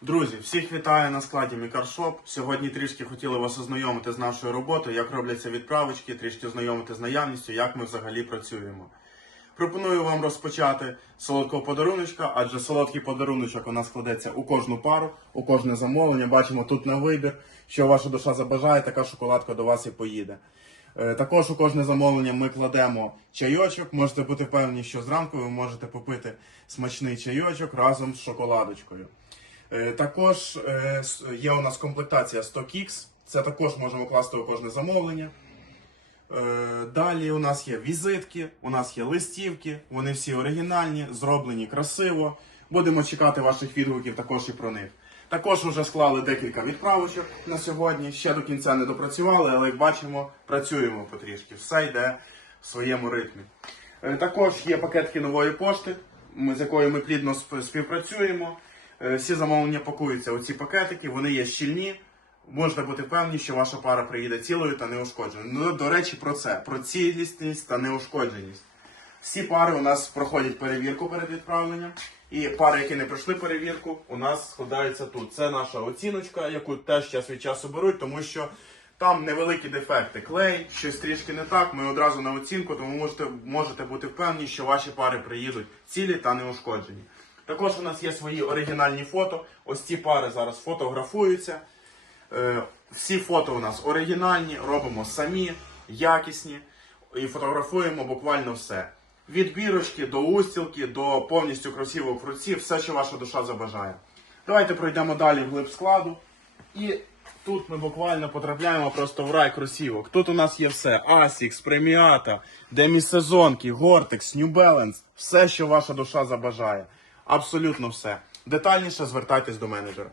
Друзі, всіх вітаю на складі Мікаршоп. Сьогодні трішки хотіли вас ознайомити з нашою роботою, як робляться відправочки, трішки ознайомити з наявністю, як ми взагалі працюємо. Пропоную вам розпочати з солодкого подаруночка, адже солодкий подаруночок у нас складеться у кожну пару, у кожне замовлення. Бачимо тут на вибір, що ваша душа забажає, така шоколадка до вас і поїде. Е, Також у кожне замовлення ми кладемо чайочок. Можете бути впевнені, що зранку ви можете попити смачний чайочок разом з шоколадочкою. Е, Також е, є у нас комплектація 100 кікс. Це також можемо класти у кожне замовлення. Е, Далі у нас є візитки, у нас є листівки, вони всі оригінальні, зроблені красиво. Будемо чекати ваших відгуків також і про них. Також вже склали декілька відправочок на сьогодні. Ще до кінця не допрацювали, але як бачимо, працюємо потрішки. Все йде в своєму ритмі. Також є пакетки нової пошти, з якою ми плідно співпрацюємо. Е, Всі замовлення пакуються у ці пакетики, вони є щільні. Можете бути впевнені, що ваша пара приїде цілою та неушкодженою. Ну, до речі, про це, про цілісність та неушкодженість. Всі пари у нас проходять перевірку перед відправленням. І пари, які не пройшли перевірку, у нас складаються тут. Це наша оціночка, яку теж час від часу беруть, тому що там невеликі дефекти. Клей, щось трішки не так. Ми одразу на оцінку, тому можете, можете бути впевнені, що ваші пари приїдуть цілі та неушкоджені. Також у нас є свої оригінальні фото. Ось ці пари зараз фотографуються. Е, Всі фото у нас оригінальні, робимо самі, якісні і фотографуємо буквально все. Від бірочки до устілки, до повністю кросівок в руці, все, що ваша душа забажає. Давайте пройдемо далі вглиб складу. І тут ми буквально потрапляємо просто в рай кросівок. Тут у нас є все: Asics, Premiata, демісезонки, Gore-Tex, New все, що ваша душа забажає. Абсолютно все. Детальніше звертайтесь до менеджера.